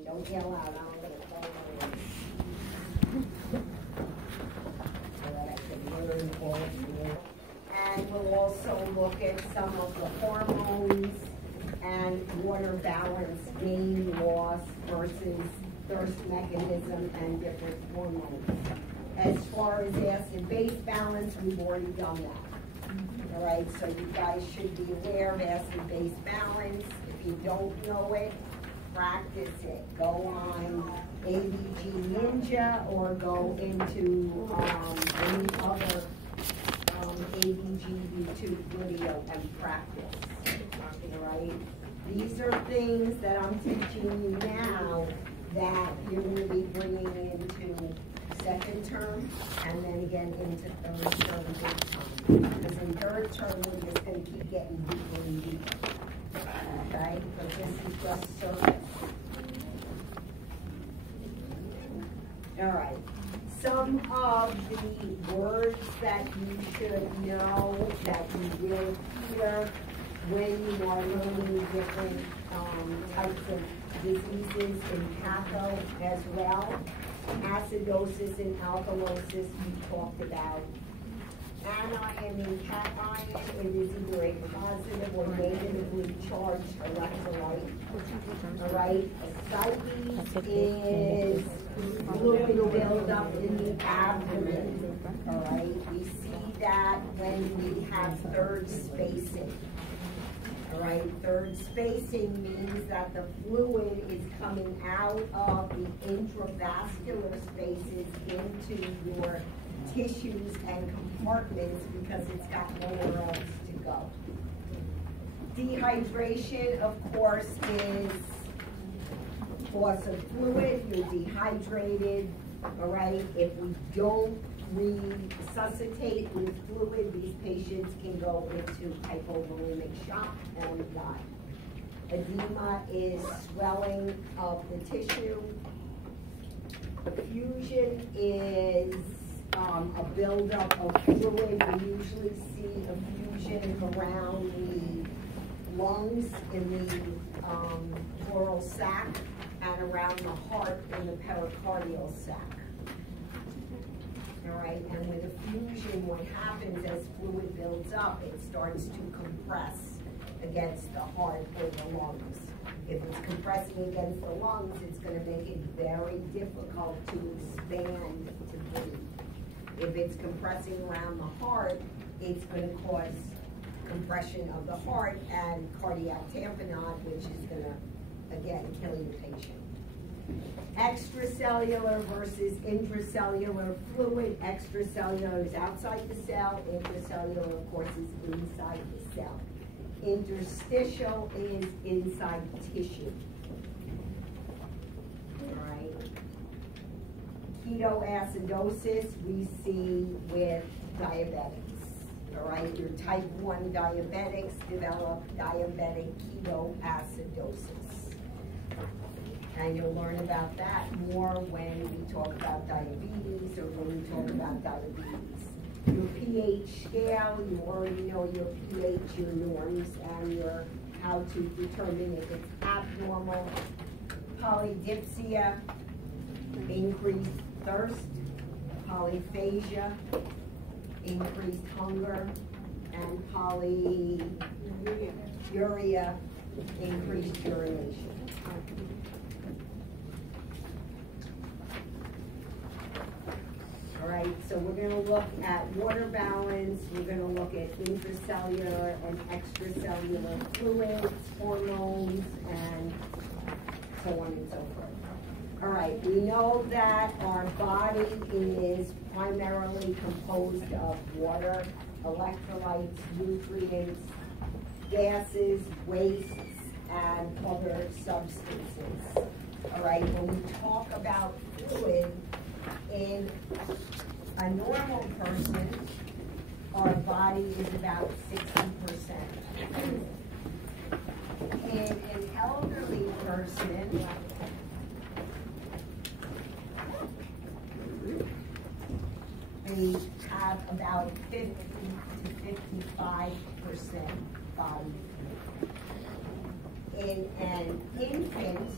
Don't yell out, I'm going to call so that I can learn all of you. And we'll also look at some of the hormones and water balance, gain, loss versus thirst mechanism and different hormones. As far as acid-base balance, we've already done that. All right, so you guys should be aware of acid-base balance. If you don't know it, practice it. Go on ABG Ninja or go into any other ABG YouTube video and practice. All right? These are things that I'm teaching you now that you're going to be bringing into second term and then again into third term and fourth term. Because in third term, we're just going to keep getting deeper and deeper. Okay? But this is just surface. All right. Some of the words that you should know that you will hear when you are learning different types of diseases in patho as well. Acidosis and alkalosis we talked about. Anion and cation, it is either a positive or negatively charged electrolyte. All right, ascites is fluid buildup in the abdomen. All right, we see that when we have third spacing. All right, third spacing means that the fluid is coming out of the intravascular spaces into your tissues and compartments because it's got nowhere else to go. Dehydration, of course, is loss of fluid. You're dehydrated, all right? If we don't resuscitate with fluid, these patients can go into hypovolemic shock and die. Edema is swelling of the tissue. Effusion is a buildup of fluid. We usually see effusion around the lungs in the pleural sac and around the heart in the pericardial sac. All right, and with effusion, what happens as fluid builds up, it starts to compress against the heart or the lungs. If it's compressing against the lungs, it's going to make it very difficult to expand to breathe. If it's compressing around the heart, it's going to cause compression of the heart and cardiac tamponade, which is going to, again, kill your patient. Extracellular versus intracellular fluid. Extracellular is outside the cell. Intracellular, of course, is inside the cell. Interstitial is inside tissue. All right. Ketoacidosis we see with diabetics. All right, your type 1 diabetics develop diabetic ketoacidosis. And you'll learn about that more when we talk about diabetes or when we talk about diabetes. Your pH scale, you already know your pH, your norms, and your how to determine if it's abnormal. Polydipsia, increased thirst. Polyphagia, increased hunger. And polyuria, increased urination. All right, so we're going to look at water balance, we're going to look at intracellular and extracellular fluids, hormones, and so on and so forth. All right, we know that our body is primarily composed of water, electrolytes, nutrients, gases, wastes, and other substances. All right, when we talk about fluid, in a normal person, our body is about 60%. In an elderly person, we have about 50 to 55% body fluid. In an infant,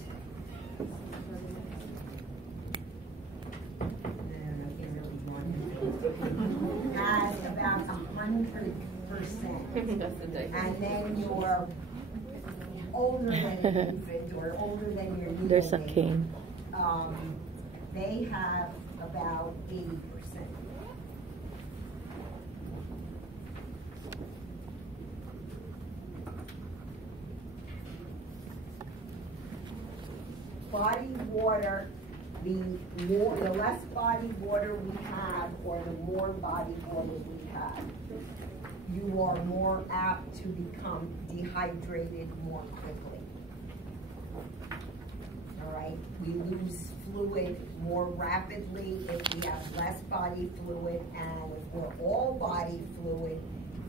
100%. And then you're older than an infant or older than your neonatal. There's a cane. They have about 80%. Body water, the less body water we have, or the more body water we have, you are more apt to become dehydrated more quickly. All right, we lose fluid more rapidly if we have less body fluid, and if we're all body fluid,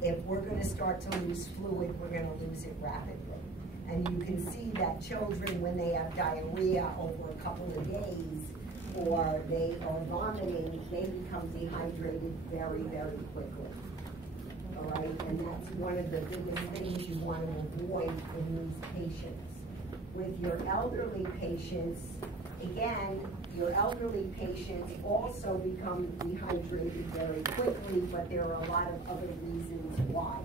if we're going to start to lose fluid, we're going to lose it rapidly. And you can see that children, when they have diarrhea over a couple of days, or they are vomiting, they become dehydrated very, very quickly. All right, and that's one of the biggest things you want to avoid in these patients. With your elderly patients, again, your elderly patients also become dehydrated very quickly, but there are a lot of other reasons why.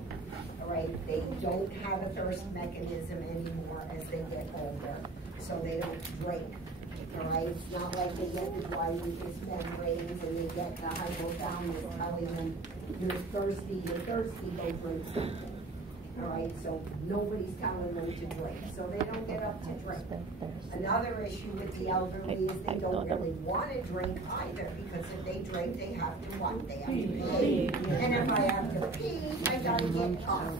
All right, they don't have a thirst mechanism anymore as they get older, so they don't drink. All right, it's not like they get the dry mucous membranes and they get the hypothalamus telling them, you're thirsty, go drink something. All right, so nobody's telling them to drink, so they don't get up to drink. Another issue with the elderly is they don't really want to drink either, because if they drink, they have to what? They have to pee. And if I have to pee, I gotta get up,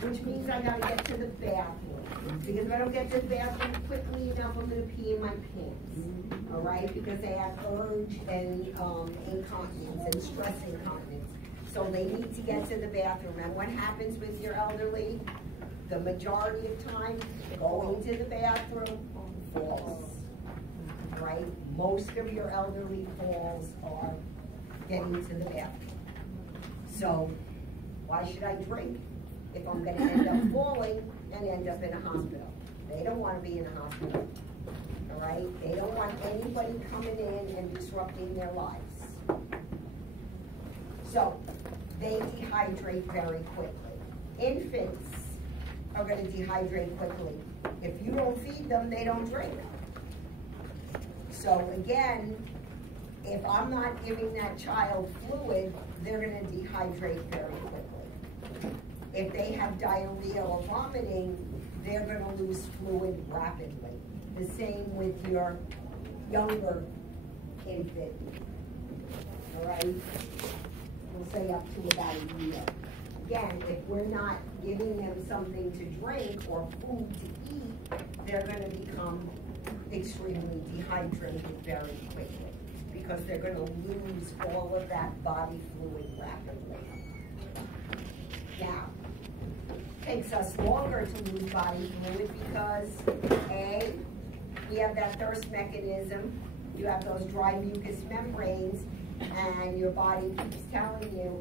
which means I gotta get to the bathroom. Because if I don't get to the bathroom quickly enough, I'm gonna pee in my pants. All right, because they have urge and incontinence and stress incontinence. So they need to get to the bathroom. And what happens with your elderly? The majority of time, going to the bathroom falls. Right? Most of your elderly falls are getting to the bathroom. So why should I drink if I'm going to end up falling and end up in a hospital? They don't want to be in a hospital. All right? They don't want anybody coming in and disrupting their lives. So they dehydrate very quickly. Infants are going to dehydrate quickly. If you don't feed them, they don't drink. So again, if I'm not giving that child fluid, they're going to dehydrate very quickly. If they have diarrhea or vomiting, they're going to lose fluid rapidly. The same with your younger infant. All right? We'll say up to about a year. Again, if we're not giving them something to drink or food to eat, they're going to become extremely dehydrated very quickly, because they're going to lose all of that body fluid rapidly. Now, it takes us longer to lose body fluid because, A, we have that thirst mechanism, you have those dry mucous membranes, and your body keeps telling you,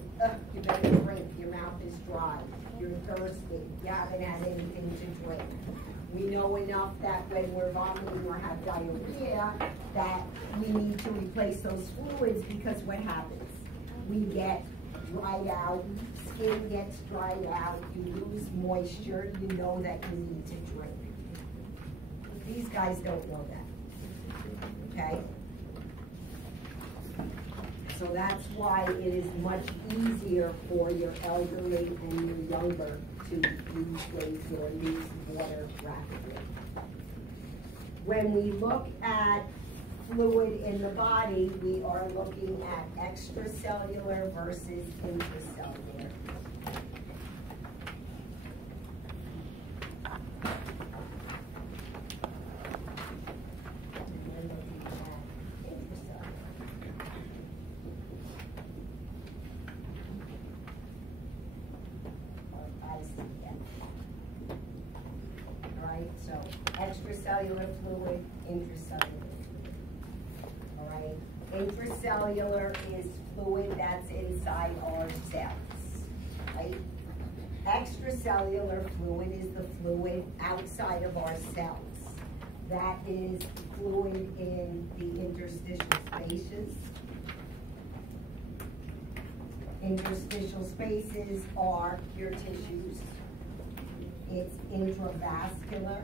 you better drink, your mouth is dry, you're thirsty, you haven't had anything to drink. We know enough that when we're vomiting or have diarrhea, that we need to replace those fluids, because what happens? We get dried out, skin gets dried out, you lose moisture, you know that you need to drink. These guys don't know that, okay? So that's why it is much easier for your elderly and your younger to lose weight or lose water rapidly. When we look at fluid in the body, we are looking at extracellular versus intracellular. Extracellular fluid, intracellular fluid. All right? Intracellular is fluid that's inside our cells, right? Extracellular fluid is the fluid outside of our cells. That is fluid in the interstitial spaces, Interstitial spaces are your tissues. It's intravascular.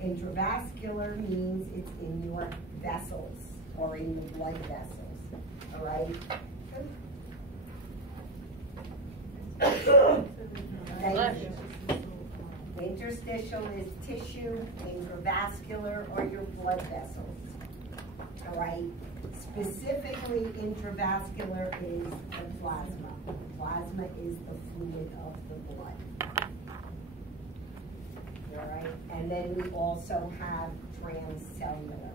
Intravascular means it's in your vessels or in the blood vessels, all right? Thank you. Interstitial is tissue, intravascular or your blood vessels, all right? Specifically, intravascular is the plasma. Plasma is the fluid of the blood. All right, and then we also have transcellular.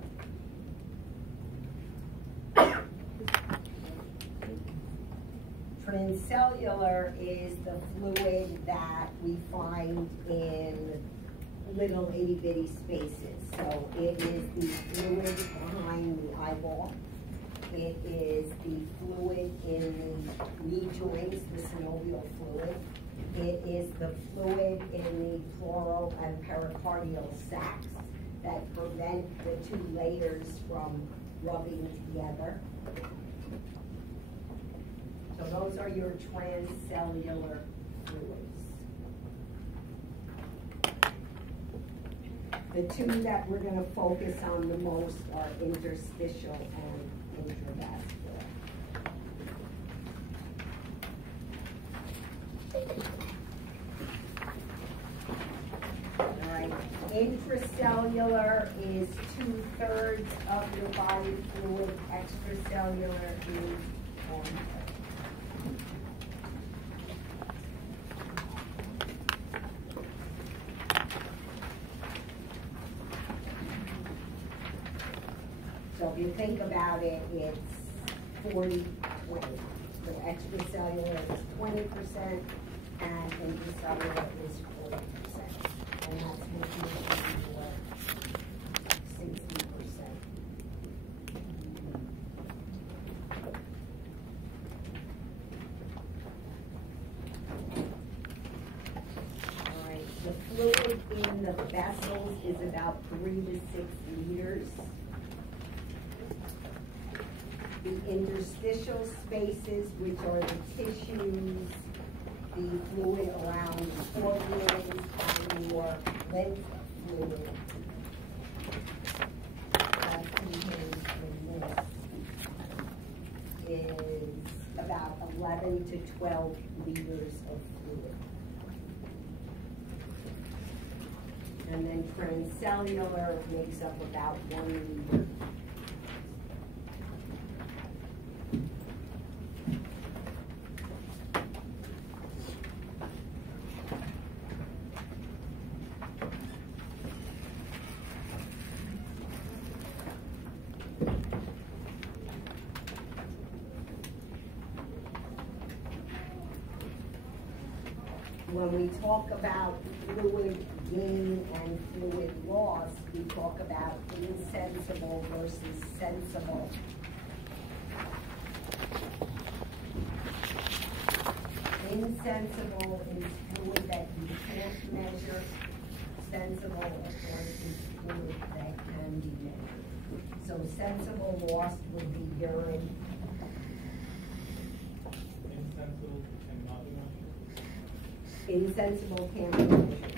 Transcellular is the fluid that we find in little itty bitty spaces. So it is the fluid behind the eyeball. It is the fluid in the knee joints, the synovial fluid. It is the fluid in the pleural and pericardial sacs that prevent the two layers from rubbing together. So those are your transcellular fluids. The two that we're going to focus on the most are interstitial and intravascular. All right. Intracellular is 2/3 of your body fluid. Extracellular is 1/3. So if you think about it, it's 40-20. So extracellular is 20% and intracellular is 40%. And that's making it for 60%. All right, the fluid in the vessels is about 3 to 6 liters. The interstitial spaces, which are the tissues, the fluid around the organs, and your lymph fluid that's contained in this is about 11 to 12 liters of fluid. And then transcellular makes up about 1 liter. When we talk about fluid gain and fluid loss, we talk about insensible versus sensible. Insensible is fluid that you can't measure. Sensible, of course, is fluid that can be measured. So sensible loss would be urine. Insensible can't be measured.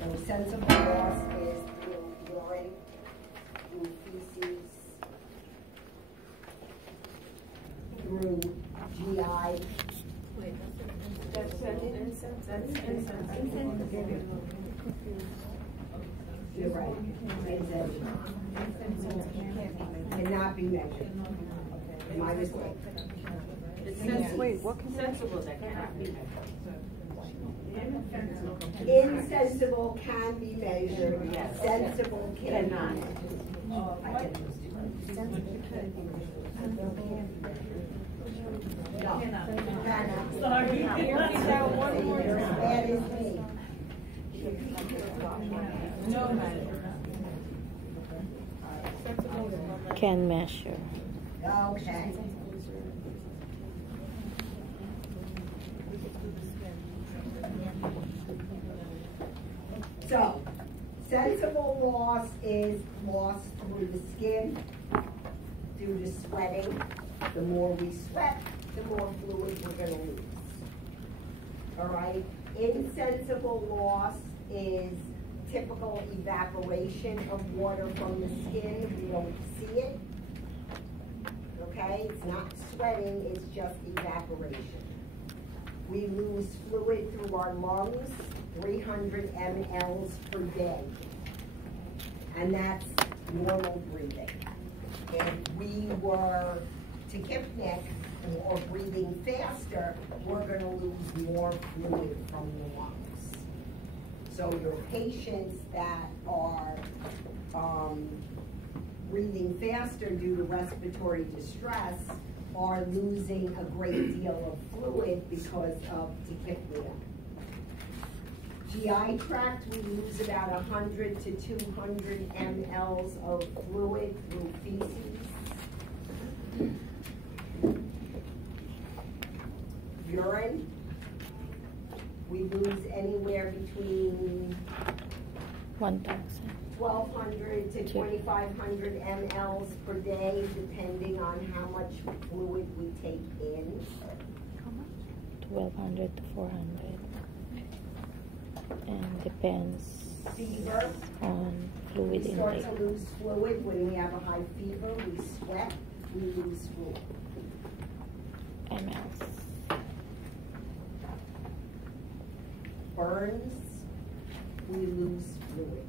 So sensible loss is through urine, through feces, through GI. Wait, that's insensitive. You're right. Insensible cannot be measured. My mistake. Wait, what can sensible that cannot be measured? Insensible can be measured, Yes. sensible cannot. No. Sorry. You're as bad as me. No matter. Can measure. Okay. So, sensible loss is loss through the skin, due to sweating, The more we sweat, the more fluid we're going to lose. All right? Insensible loss is typical evaporation of water from the skin. We don't see it. Okay? It's not sweating, it's just evaporation. We lose fluid through our lungs, 300 mLs per day. And that's normal breathing. If we were tachypnic or breathing faster, we're going to lose more fluid from the lungs. So your patients that are breathing faster due to respiratory distress are losing a great deal of fluid because of tachypnea. GI tract, we lose about 100 to 200 mLs of fluid through feces. Urine, we lose anywhere between 1,000. 1,200 to 2,500 mLs per day, depending on how much fluid we take in. 1,200 to 400. And depends Fever, on fluid we start intake. to lose fluid when we have a high fever. We sweat, we lose fluid. mLs. Burns, we lose fluid.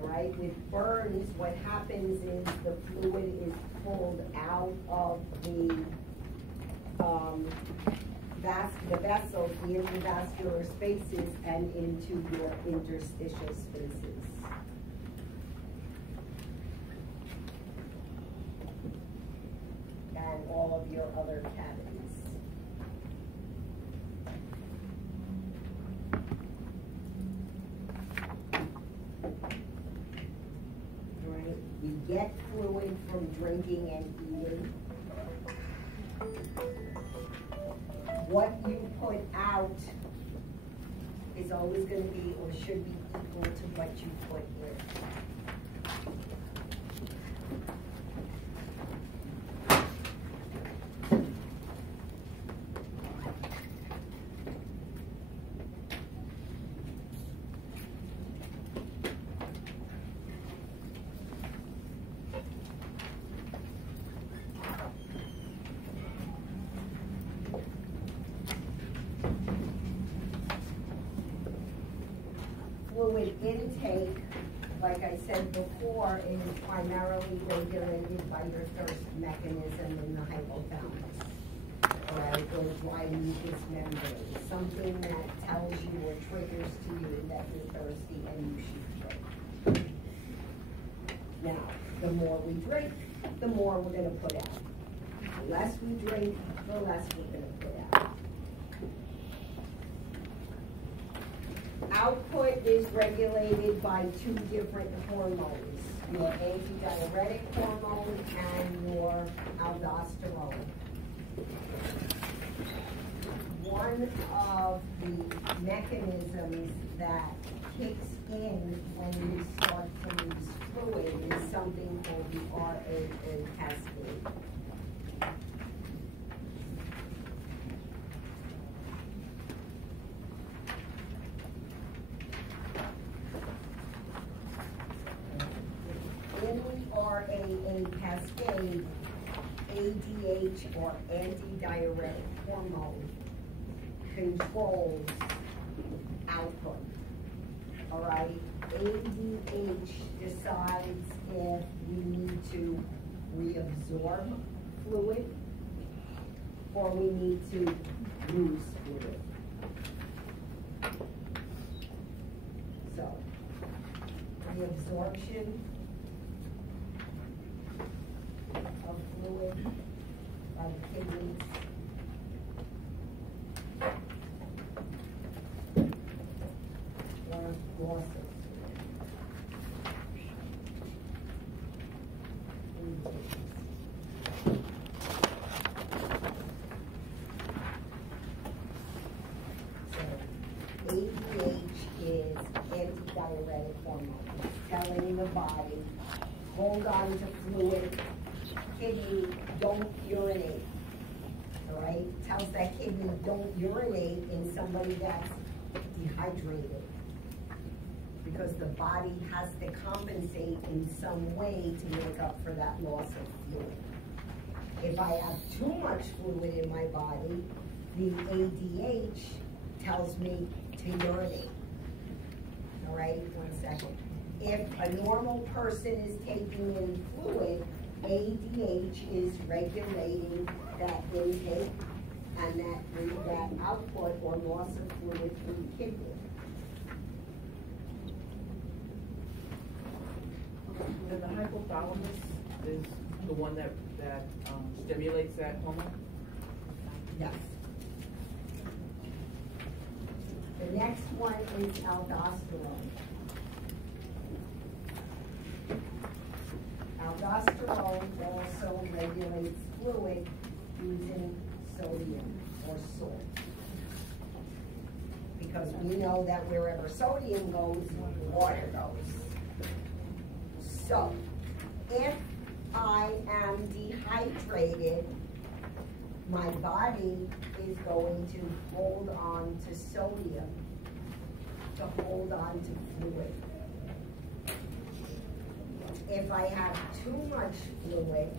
All right, with burns, what happens is the fluid is pulled out of the vessels, the intravascular spaces, and into your interstitial spaces. And all of your other cavities. Right? We get fluid from drinking and eating. What you put out is always going to be or should be equal to what you put in. Fluid intake, like I said before, is primarily regulated by your thirst mechanism in the hypothalamus, right, or dry mucous membrane, something that tells you or triggers to you that you're thirsty and you should drink. Now, the more we drink, the more we're going to put out. The less we drink, the less we're going to put out. Output is regulated by two different hormones, your antidiuretic hormone and your aldosterone. One of the mechanisms that kicks in when you start to lose fluid is something called the RAA cascade. In the RAA cascade, ADH or antidiuretic hormone controls output. All right, ADH decides if we need to reabsorb fluid or we need to lose fluid. So, reabsorption of fluid by the kidneys. Or loss of So, ADH is antidiuretic hormone. It's telling the body hold on to fluid. Kidney, don't urinate. All right? Tells that kidney, don't urinate in somebody that's dehydrated. Because the body has to compensate in some way to make up for that loss of fluid. If I have too much fluid in my body, the ADH tells me to urinate. All right, 1 second. If a normal person is taking in fluid, ADH is regulating that intake and that output or loss of fluid through the kidney. And the hypothalamus is the one that stimulates that hormone? Yes. The next one is aldosterone. Aldosterone also regulates fluid using sodium or salt. Because we know that wherever sodium goes, water goes. So, if I am dehydrated, my body is going to hold on to sodium to hold on to fluid. If I have too much fluid,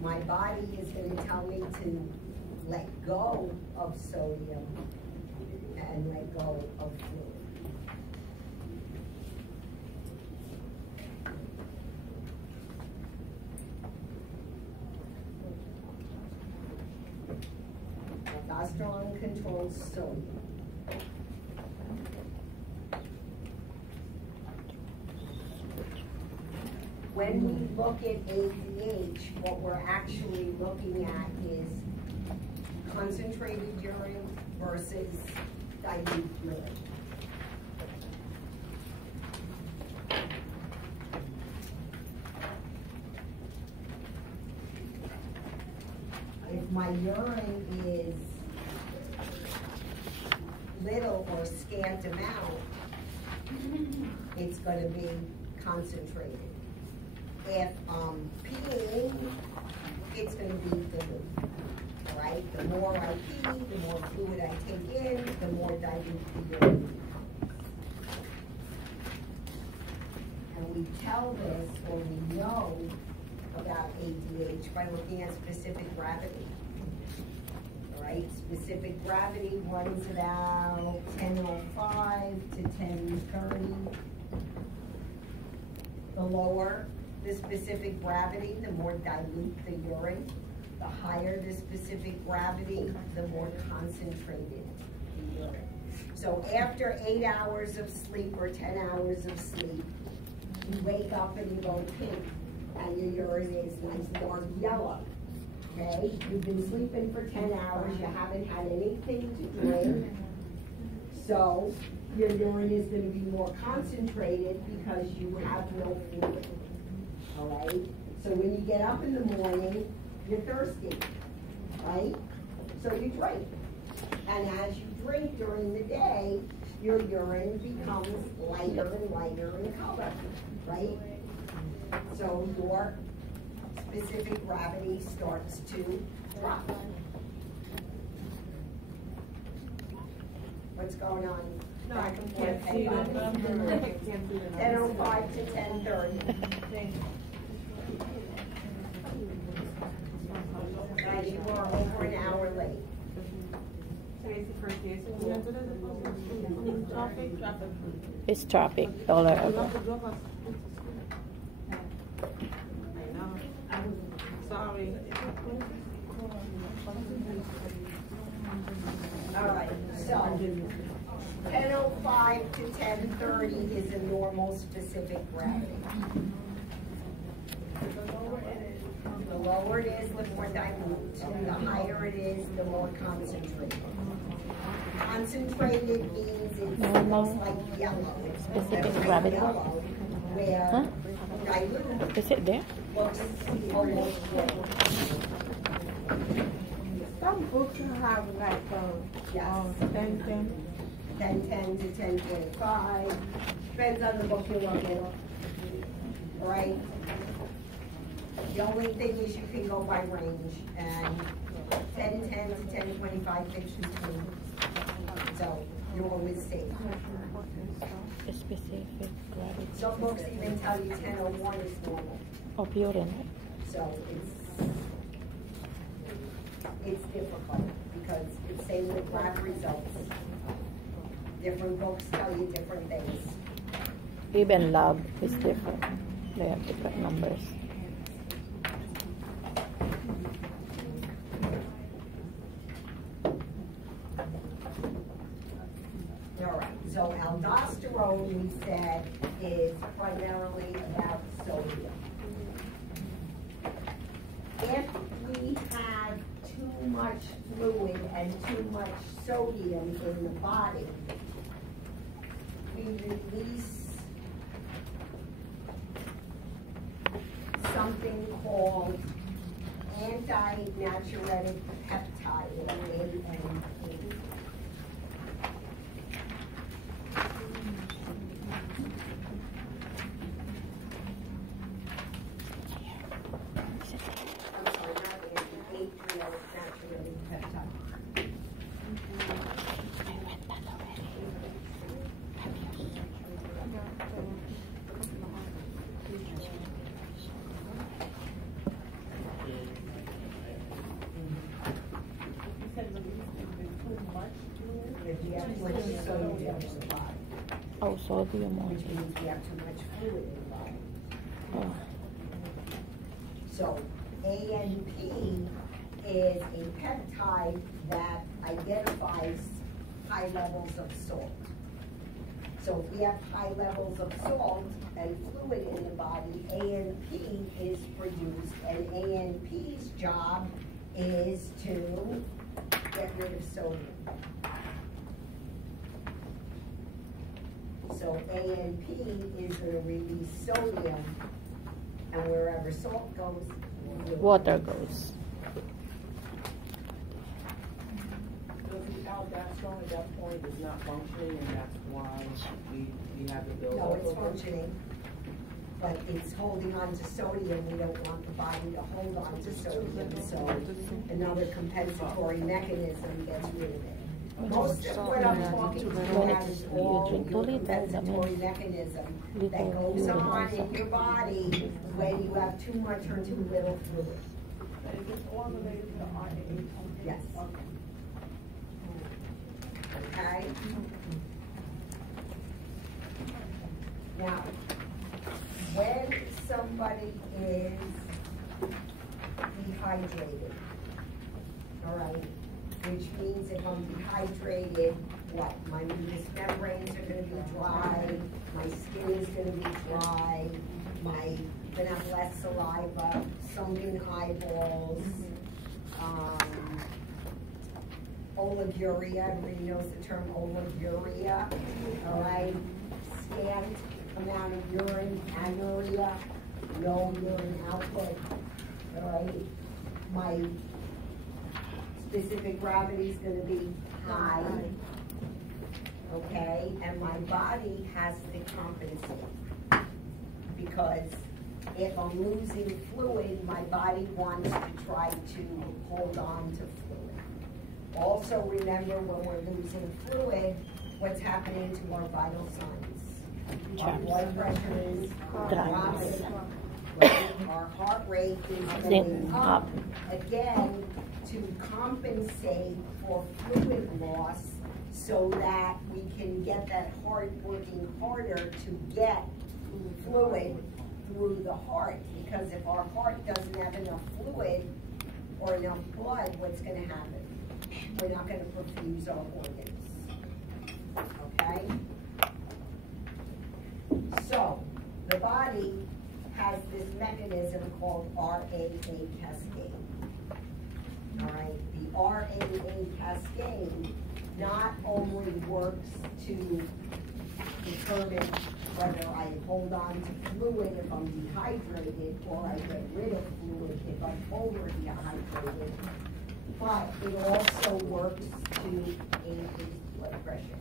my body is going to tell me to let go of sodium and let go of fluid. Aldosterone controls sodium. When we look at ADH, what we're actually looking at is concentrated urine versus dilute urine. If my urine is little or scant amount, it's going to be concentrated. If I'm peeing, it's going to be dilute. All right? The more I pee, the more fluid I take in, the more dilute the urine. And we tell this, or we know about ADH by looking at specific gravity. All right? Specific gravity runs about 1005 to 1030. The lower the specific gravity, the more dilute the urine. The higher the specific gravity, the more concentrated the urine. So after 8 hours of sleep or 10 hours of sleep, you wake up and you go pee, and your urine is nice dark yellow. Okay? You've been sleeping for 10 hours, you haven't had anything to drink, so your urine is going to be more concentrated because you have no fluid. All right? So when you get up in the morning, you're thirsty, right? So you drink. And as you drink during the day, your urine becomes lighter and lighter in color, right? So your specific gravity starts to drop. What's going on? No, I can't see the number. 10:05 to 10:30. And you are over an hour late. Today's the first day of school. Traffic. It's traffic all over. I know. Sorry. All right, so 10:05 to 10:30 is a normal specific gravity. The lower it is, the more dilute. The higher it is, the more concentrated. Concentrated means it looks like yellow. Specific gravity. Yellow, where Huh? dilute Is it there? looks almost gray. Some books have like Yes. 10. 10:10 to 10:25. Depends on the book you're looking at. right? The only thing is you can go by range, and 1010 to 1025 fits between. So you're always safe. Specific gravity. Some books even tell you 1001 is normal. Of urine. So it's difficult because it's same with lab results. Different books tell you different things. Even lab is different. They have different numbers. All right, so aldosterone, we said, is primarily about sodium. If we have too much fluid and too much sodium in the body, we release something called anti-natriuretic peptide, or ANP. Oh, sodium Which only. means we have too much fluid in the body. Oh. So ANP is a peptide that identifies high levels of salt. So if we have high levels of salt and fluid in the body, ANP is produced, and ANP's job is to get rid of sodium. So ANP is going to release sodium, and wherever salt goes, Water goes. So the aldosterone at that point is not functioning, and that's why we have the buildup. No, it's functioning, but it's holding on to sodium. We don't want the body to hold on to sodium, so another compensatory mechanism gets rid of it. Most of what I'm talking about is all your compensatory mechanism that goes on in your body when you have too much or too little fluid. Is this all related to the RAA? Yes. Okay? Now, when somebody is dehydrated, all right, which means if I'm dehydrated, what? My mucous membranes are going to be dry, my skin is going to be dry, I'm going to have less saliva, sunken eyeballs, oliguria, everybody knows the term oliguria, all right? Scant amount of urine, anuria, no urine output, all right? My specific gravity is going to be high, okay? And my body has to compensate, because if I'm losing fluid, my body wants to try to hold on to fluid. Also remember, when we're losing fluid, what's happening to our vital signs? Our blood pressure is dropping, right? Our heart rate is going up. Again, to compensate for fluid loss so that we can get that heart working harder to get fluid through the heart. Because if our heart doesn't have enough fluid or enough blood, what's going to happen? We're not going to perfuse our organs. Okay? So, the body has this mechanism called RAA cascade. All right, the RAA cascade not only works to determine whether I hold on to fluid if I'm dehydrated, or I get rid of fluid if I'm over dehydrated, but it also works to increase blood pressure.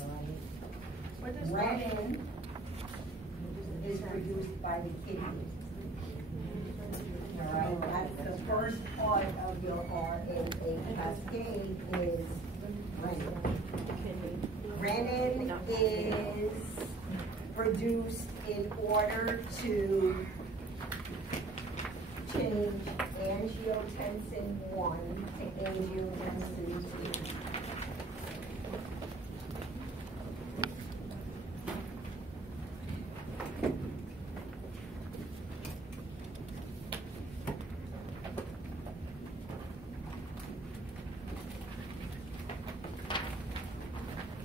All right. Renin is produced by the kidney. All right, that's the first part of your RNA cascade is renin. Renin is produced in order to change angiotensin 1 to angiotensin 2.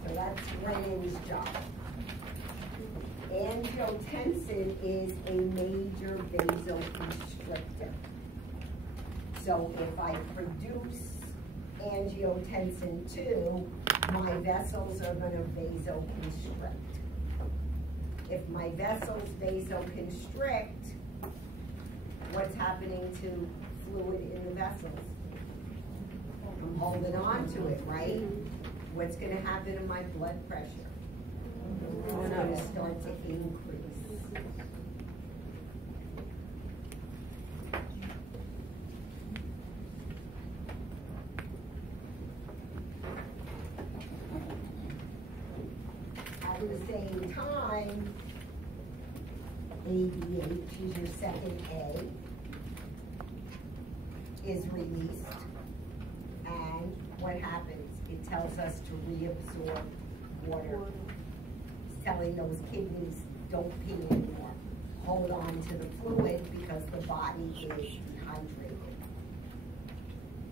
So that's renin's job. Angiotensin is a major vasoconstrictor. So if I produce angiotensin 2, my vessels are going to vasoconstrict. If my vessels vasoconstrict, what's happening to fluid in the vessels? I'm holding on to it, right? What's going to happen to my blood pressure? It's going to start to increase. At the same time, ADH is your second A, is released. And what happens? It tells us to reabsorb water. It's telling those kidneys, don't pee anymore. Hold on to the fluid because the body is dehydrated.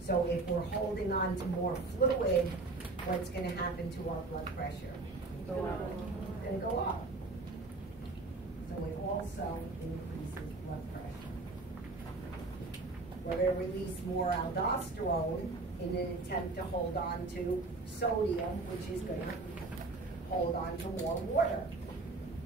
So if we're holding on to more fluid, what's going to happen to our blood pressure? It's going to go up. So it also increases blood pressure. We're going to release more aldosterone in an attempt to hold on to sodium, which is going to hold on to more water.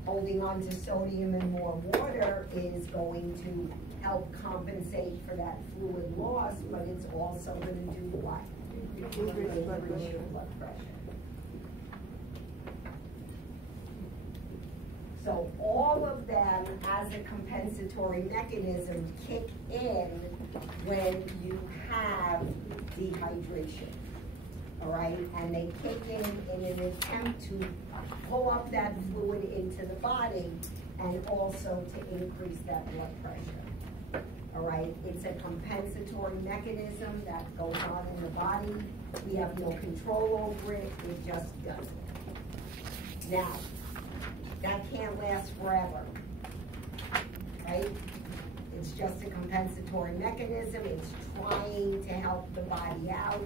Holding on to sodium and more water is going to help compensate for that fluid loss, but it's also going to do what? Increase your blood pressure. So all of them, as a compensatory mechanism, kick in when you have dehydration, all right? And they kick in an attempt to pull up that fluid into the body and also to increase that blood pressure, all right? It's a compensatory mechanism that goes on in the body. We have no control over it. It just does it. Now, that can't last forever, right? It's just a compensatory mechanism. It's trying to help the body out.